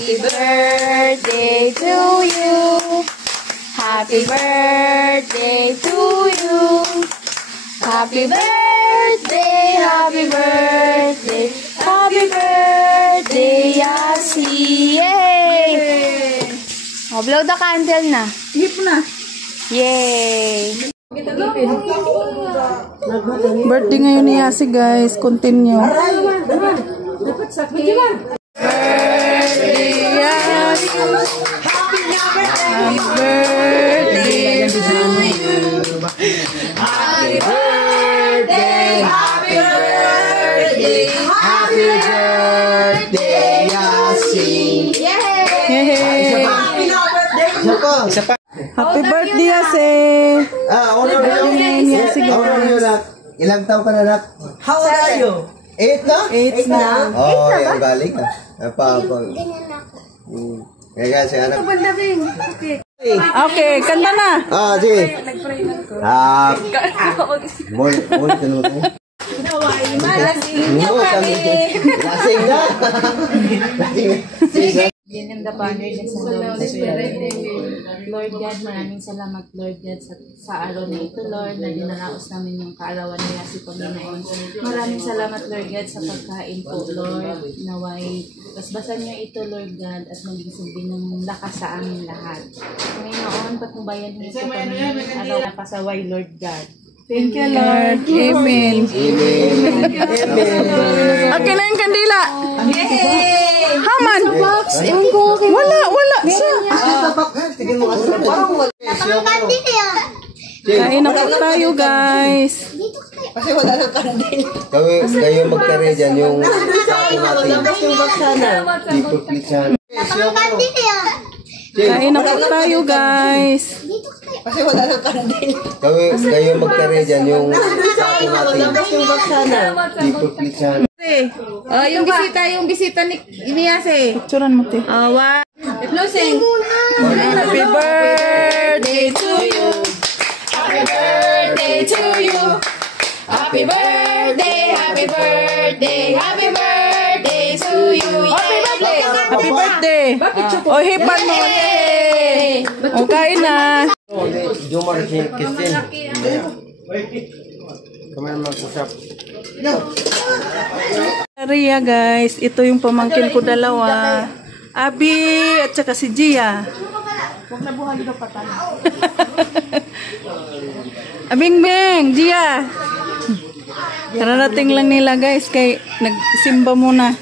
Happy birthday to you. Happy birthday to you. Happy birthday, happy birthday, happy birthday, Yasi. Yay! Oh, blow the candle na. Hip na. Yay! Birthday ngayon ni Yasi, guys. Continue. Birthday Yasi. Happy birthday to you. Happy birthday, happy birthday, happy birthday, Yasi. Yay! Happy birthday, Yasi. Ilang taon ka na, nak? How old are you? 8 na? 8 na. Oo, yung galing ka. Kaya si anak. Okay, kanta na. Sige. Tinutong. Malasing niyo kami. Lasing na. Yan ang the banner dyan sa Lord God, maraming salamat Lord God sa araw na ito Lord, na dinaraos namin yung kaarawan niya si Panginoon. Maraming salamat Lord God sa pagkain po Lord, naway basbasan niyo ito Lord God at maging silbi ng lakas sa aming lahat. Panginoon, patnubayan niyo po kami araw na pasaway Lord God. Thank you, Lord. Amen. Okay na yung kandila. Haman. Wala. Kain na po tayo, guys. Kasi wala nang kandil. Kayo magkare dyan yung Kain na po tayo, guys. Kasi wala nang kandil. Kayo magkare dyan yung Oh, yung bisita ni Yase. Picturean mo, te. Closing. Happy birthday to you. Happy birthday to you. Happy birthday, happy birthday, happy birthday to you. Happy birthday. Happy birthday. O, hipan mo. Yay! O, kain na. Jumar Kristin. Kami mag-usap. Ria, guys. Ito yung pamangkin ko dalawa. Abi at saka si Gia. Huwag na buhay daw patan. Abing-bing, Gia. Kararating lang nila, guys. Kay nagsimba muna.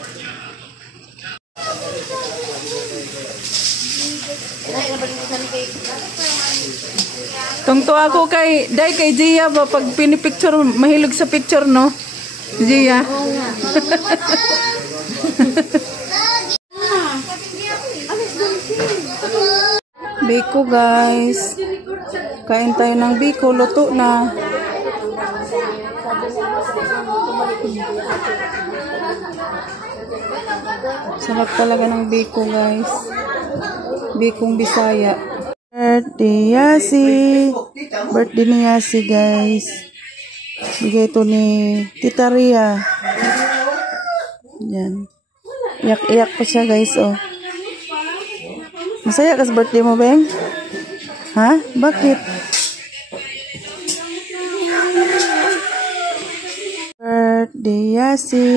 Tungto ako kay Gia ba pag pinipicture, mahilog sa picture, no? Gia. Biko, guys. Kain tayo ng biko, luto na. Sarap talaga ng biko, guys. Bikong Bisaya. Birthday Yasi. Birthday ni Yasi, guys. Bigay ito ni Tita Ria. Yan. Iyak-iyak pa siya, guys, oh. Masaya ka sa birthday mo, Beng? Ha? Bakit? Birthday Yasi.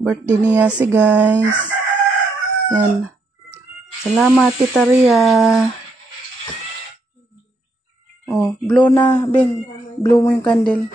Birthday ni Yasi, guys. Yan. Salamat, Tita Ria. Oh, blow na, Beng. Blow mo yung candle.